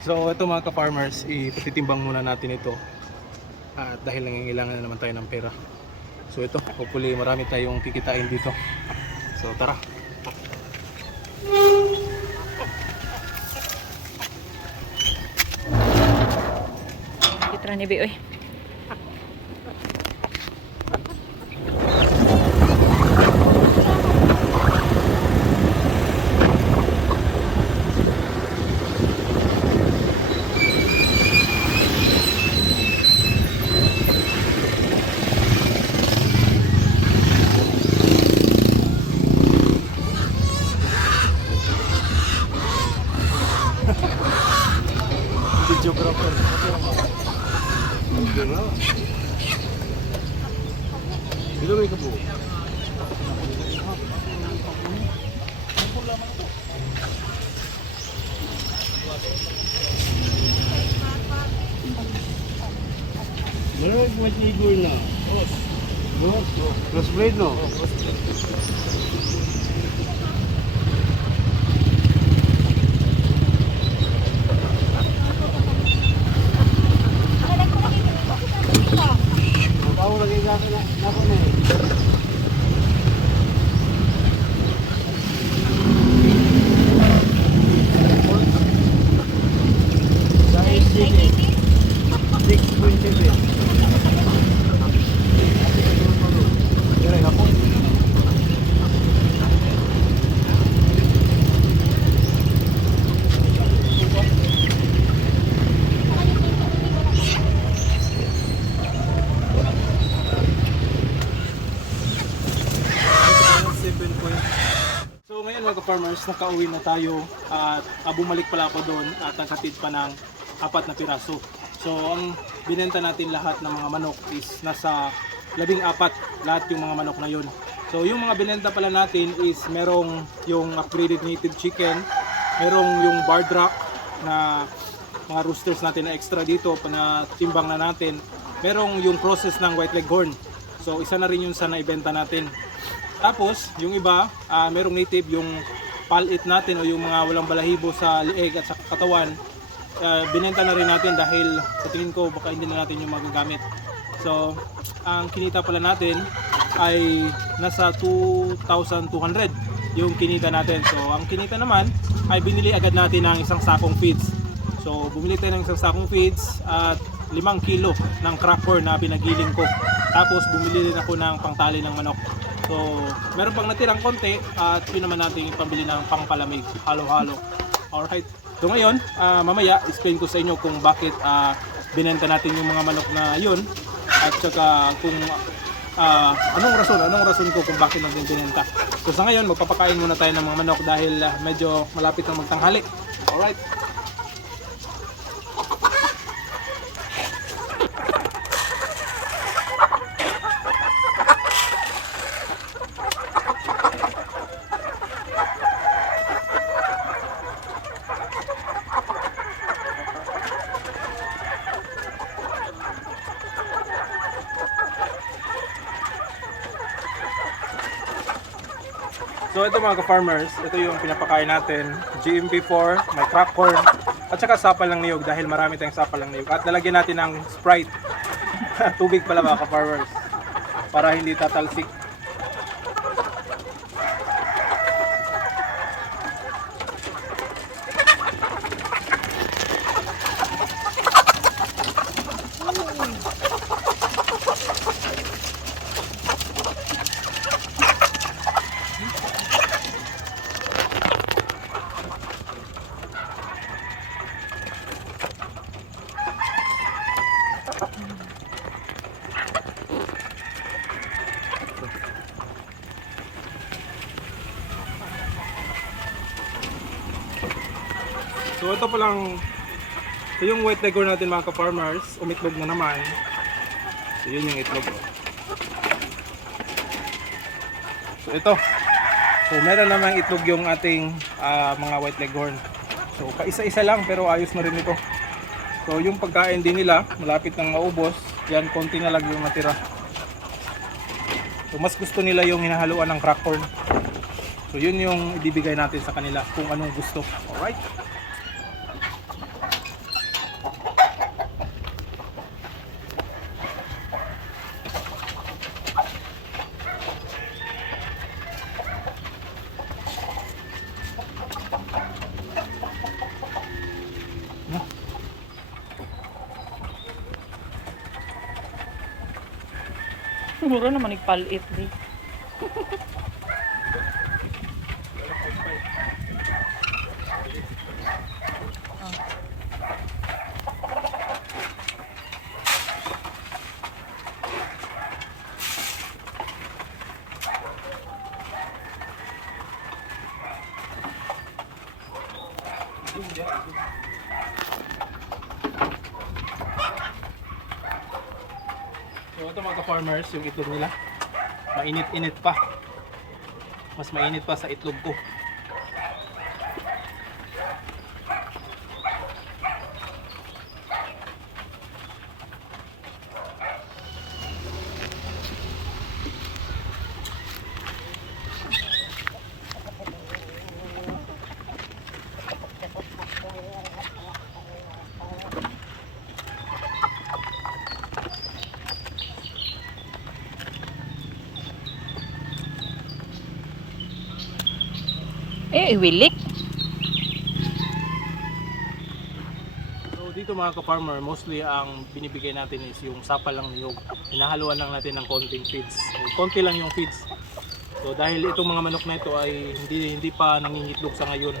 So ito mga ka-farmers, ipatitimbang muna natin ito. At dahil nangangailangan na naman tayo ng pera. So ito, hopefully marami tayong kikitain dito. So tara. Kitra ni Bi, Meron buhat na igor na. Os. Os. Crossblade no? Crossblade. Farmers nakauwi na tayo at ah, bumalik pala ako doon at nagkatid pa ng apat na piraso. So ang binenta natin lahat ng mga manok is nasa labing apat lahat yung mga manok na yun. So yung mga binenta pala natin is merong yung upgraded native chicken, merong yung bar drop na mga roosters natin na extra dito na timbang na natin. Merong yung process ng white leghorn. So isa na rin yun sa naibenta natin. Tapos, yung iba, ah, merong native yung palit natin o yung mga walang balahibo sa lieg at sa katawan, ah, binenta na rin natin dahil sa tingin ko baka hindi na natin yung magagamit. So, ang kinita pala natin ay nasa 2,200 yung kinita natin. So, ang kinita naman ay binili agad natin ng isang sakong feeds. So, bumili tayo ng isang sakong feeds at 5 kilo ng cracker na pinagiling ko. Tapos, bumili din ako ng pangtali ng manok. So, meron pang natirang konti at yun naman natin pambili ng pangpalamig, halo-halo. Alright. So ngayon, ah, mamaya explain ko sa inyo kung bakit ah, binenta natin yung mga manok na yun at saka kung ah, anong rason, anong rason ko kung bakit natin binenta. So sa ngayon, magpapakain muna tayo ng mga manok dahil ah, medyo malapit na magtanghali. Alright. So ito mga ka-farmers, ito yung pinapakain natin. GMP4, may crack corn, at saka sapal ng niyog dahil marami tayong sapal ng niyog. At lalagyan natin ng Sprite. Tubig pala mga ka-farmers. Para hindi tatalsik. So ito palang ito yung white leghorn natin mga ka-farmers, umitlog na naman. So yun yung itlog. So ito. So meron namang itlog yung ating ah, mga white leghorn. So kaisa-isa lang pero ayos na rin ito. So yung pagkain din nila, malapit nang maubos. Yan, konti na lang yung natira. So mas gusto nila yung hinahaluan ng crack corn. So yun yung ibibigay natin sa kanila kung anong gusto. Alright? Mura naman nagpalit di. So ito mga farmers yung itlog nila. Mainit-init pa. Mas mainit pa sa itlog ko. Eh, wilik. So dito mga ka-farmer, mostly ang binibigay natin is yung sapa lang niyog. Hinahaluan lang natin ng konting feeds. So, konti lang yung feeds. So dahil itong mga manok na ito ay hindi hindi pa nangingitlog sa ngayon.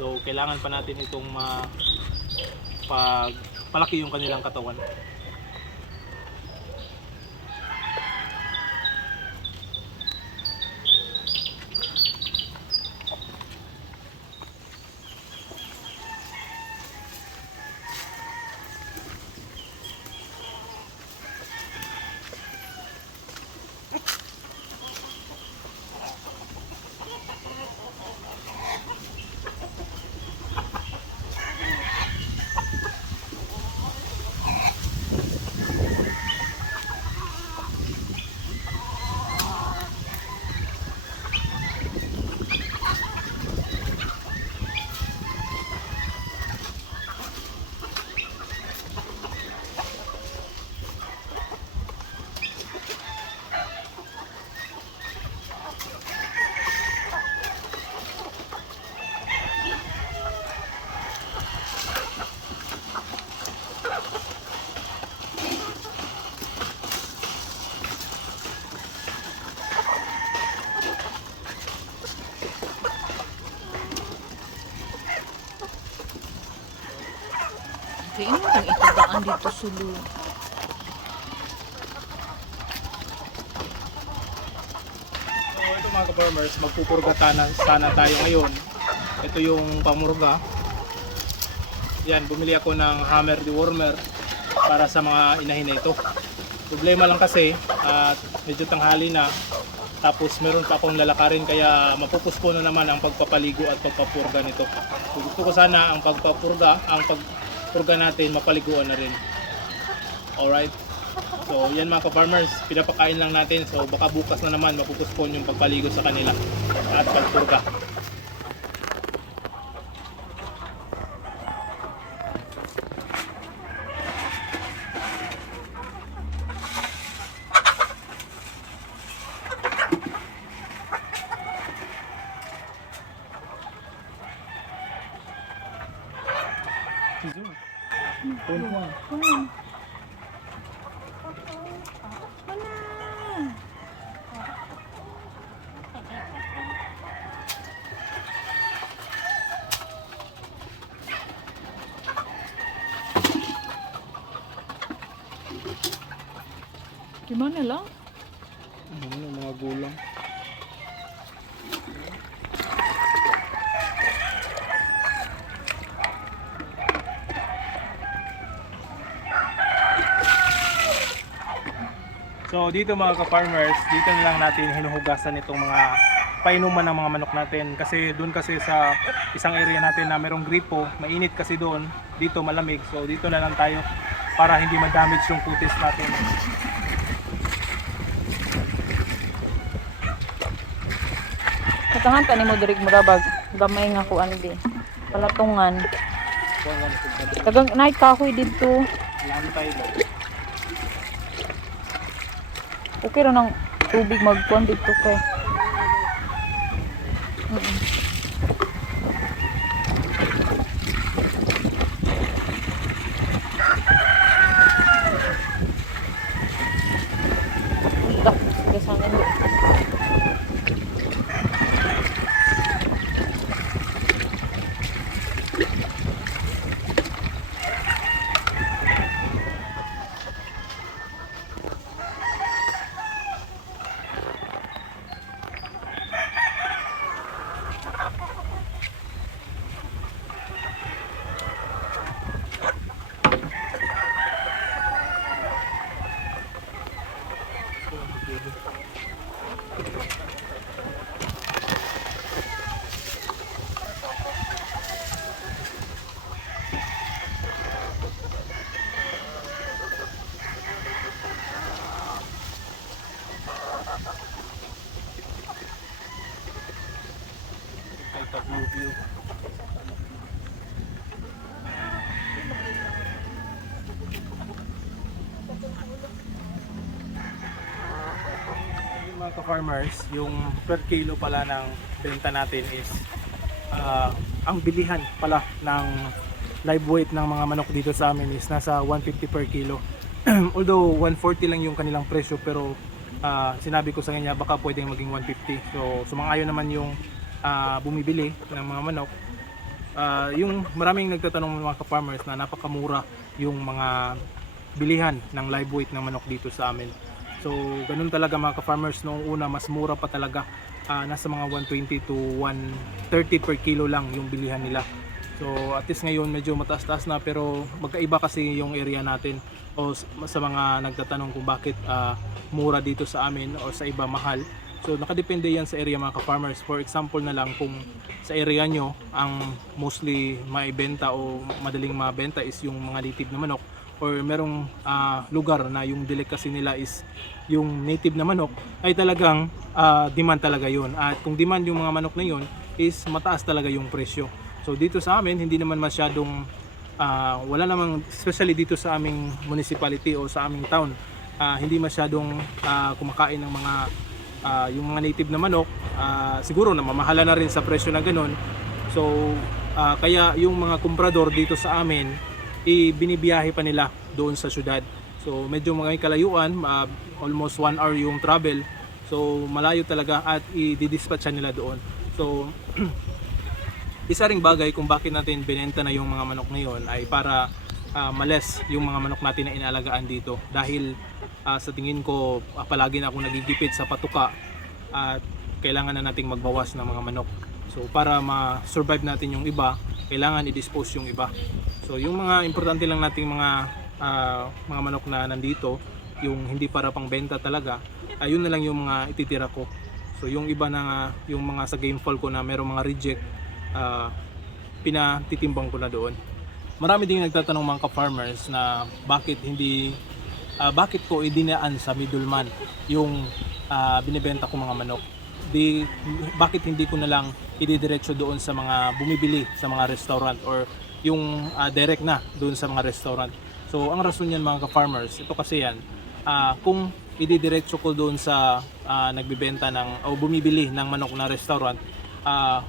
So kailangan pa natin itong ma pag palaki yung kanilang katawan. Kaya mo kung itadaan dito sulo. So ito mga ka-farmers, magpupurga sana, tayo ngayon. Ito yung pamurga. Yan, bumili ako ng hammer dewormer para sa mga inahin na ito. Problema lang kasi, at medyo tanghali na, tapos meron pa akong lalakarin kaya mapupuspo na naman ang pagpapaligo at pagpapurga nito. Gusto ko sana ang pagpapurga, ang pagpurga natin mapaliguan na rin. Alright? So yan mga ka-farmers, pinapakain lang natin. So baka bukas na naman mapupuspon yung pagpaligo sa kanila at pagpurga. Gimana lang? So dito mga ka-farmers, dito na lang natin hinuhugasan itong mga painuman ng mga manok natin kasi doon kasi sa isang area natin na merong gripo, mainit kasi doon, dito malamig. So dito na lang tayo para hindi ma-damage yung kutis natin. Katangan pa ni mo dirig murabag gamay nga kuan di. Palatungan. Kagang nay kahoy didto. Lantay daw. Okay ra nang tubig magkuan didto kay. Mga ka-farmers, yung per kilo pala ng benta natin is ah, ang bilihan pala ng live weight ng mga manok dito sa amin is nasa 150 per kilo. Although 140 lang yung kanilang presyo pero ah, sinabi ko sa kanya baka pwedeng maging 150. So sumang-ayon naman yung ah, bumibili ng mga manok. Ah, yung maraming nagtatanong mga ka-farmers na napakamura yung mga bilihan ng live weight ng manok dito sa amin. So, ganun talaga mga ka-farmers noong una, mas mura pa talaga. Ah, nasa mga 120 to 130 per kilo lang yung bilihan nila. So, at least ngayon medyo mataas-taas na pero magkaiba kasi yung area natin o sa mga nagtatanong kung bakit ah, mura dito sa amin o sa iba mahal. So, nakadepende yan sa area mga ka-farmers. For example na lang kung sa area nyo, ang mostly maibenta o madaling mabenta is yung mga native na manok or merong ah, lugar na yung delicacy nila is yung native na manok ay talagang ah, demand talaga yun. At kung demand yung mga manok na yun is mataas talaga yung presyo. So dito sa amin hindi naman masyadong ah, wala namang especially dito sa aming municipality o sa aming town ah, hindi masyadong ah, kumakain ng mga ah, yung mga native na manok. Ah, siguro na mamahala na rin sa presyo na ganun. So ah, kaya yung mga kumprador dito sa amin ibinibiyahe pa nila doon sa syudad. So medyo mga kalayuan, ah, almost one hour yung travel. So malayo talaga at i-dispatcha nila doon. So isa ring bagay kung bakit natin binenta na yung mga manok ngayon ay para ah, males yung mga manok natin na inalagaan dito. Dahil ah, sa tingin ko ah, palagi na akong nagigipit sa patuka at kailangan na nating magbawas ng mga manok. So para ma-survive natin yung iba, kailangan i-dispose yung iba. So yung mga importante lang nating mga ah, mga manok na nandito, yung hindi para pang benta talaga, ayun na lang yung mga ititira ko. So yung iba na yung mga sa gamefall ko na merong mga reject, ah, pinatitimbang ko na doon. Marami din nagtatanong mga ka-farmers na bakit hindi ah, bakit ko idinaan sa middleman yung ah, binibenta ko mga manok. Di, bakit hindi ko na lang ididiretso doon sa mga bumibili sa mga restaurant or yung ah, direct na doon sa mga restaurant. So ang rason niyan mga ka-farmers, ito kasi yan, ah, kung ididiretso ko doon sa ah, nagbibenta ng o bumibili ng manok na restaurant, ah,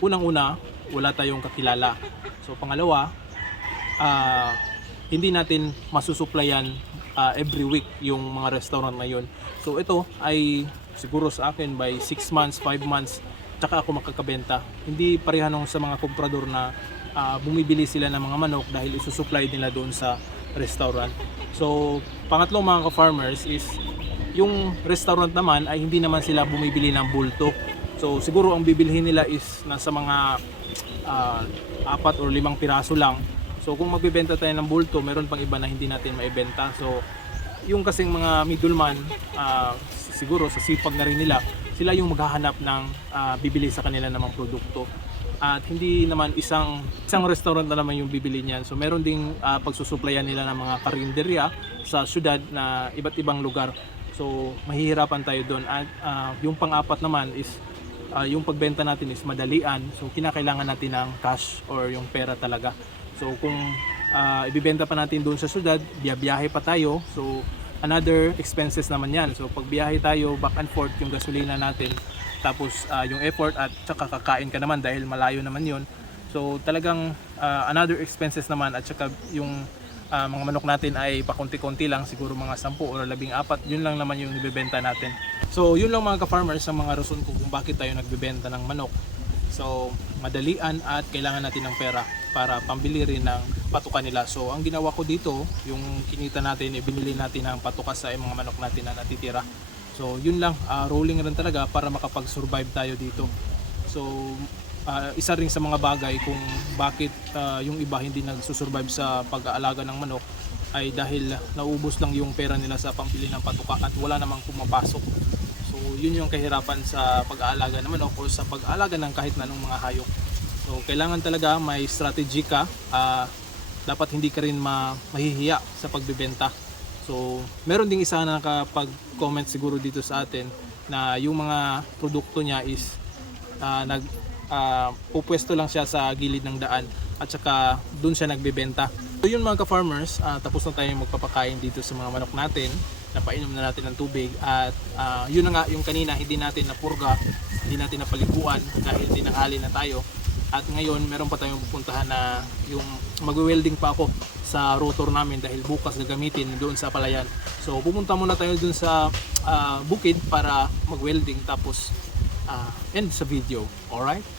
unang-una, wala tayong kakilala. So pangalawa, ah, hindi natin masusuplayan ah, every week yung mga restaurant na yun. So ito ay siguro sa akin by 6 months, 5 months, tsaka ako makakabenta. Hindi pareha nung sa mga komprador na ah, bumibili sila ng mga manok dahil isusupply nila doon sa restaurant. So pangatlong mga ka-farmers is yung restaurant naman ay hindi naman sila bumibili ng bulto. So siguro ang bibilhin nila is nasa mga ah, apat or limang piraso lang. So kung magbebenta tayo ng bulto, meron pang iba na hindi natin maibenta. So yung kasing mga middleman, ah, siguro sa sipag na rin nila, sila yung maghahanap ng ah, bibili sa kanila namang produkto. At hindi naman isang isang restaurant na naman yung bibili niyan. So meron ding ah, pagsusuplayan nila ng mga karinderya sa syudad na iba't ibang lugar. So mahihirapan tayo doon. At ah, yung pang-apat naman is ah, yung pagbenta natin is madalian. So kinakailangan natin ng cash or yung pera talaga. So kung ah, ibibenta pa natin doon sa syudad, biyahe pa tayo. So another expenses naman yan. So pag biyahe tayo back and forth yung gasolina natin, tapos ah, yung effort at saka kakain ka naman dahil malayo naman yon. So talagang ah, another expenses naman at saka yung ah, mga manok natin ay pakunti-kunti lang siguro mga 10 o 14 yun lang naman yung ibebenta natin so yun lang mga ka-farmers ang mga rason kung bakit tayo nagbebenta ng manok so madalian at kailangan natin ng pera para pambili rin ng patuka nila so ang ginawa ko dito yung kinita natin ibinili natin ng patuka sa mga manok natin na natitira so yun lang ah, rolling rin talaga para makapag-survive tayo dito so ah, isa rin sa mga bagay kung bakit ah, yung iba hindi nagsusurvive sa pag-aalaga ng manok ay dahil naubos lang yung pera nila sa pambili ng patuka at wala namang pumapasok. So yun yung kahirapan sa pag-aalaga ng manok o sa pag-aalaga ng kahit na anong mga hayop. So kailangan talaga may strategy ka. ah, dapat hindi ka rin ma mahihiya sa pagbebenta. So meron ding isa na nakapag-comment siguro dito sa atin na yung mga produkto niya is ah, nag ah, pupwesto lang siya sa gilid ng daan at saka doon siya nagbebenta. So yun mga ka-farmers, ah, tapos na tayo magpapakain dito sa mga manok natin. napainom na natin ng tubig at ah, yun na nga yung kanina hindi natin napurga, hindi natin napaliguan dahil tinanghali na tayo. At ngayon meron pa tayong pupuntahan na yung magwe-welding pa ako sa rotor namin dahil bukas gagamitin doon sa palayan. So pupunta muna tayo doon sa ah, bukid para mag-welding tapos ah, end sa video. Alright?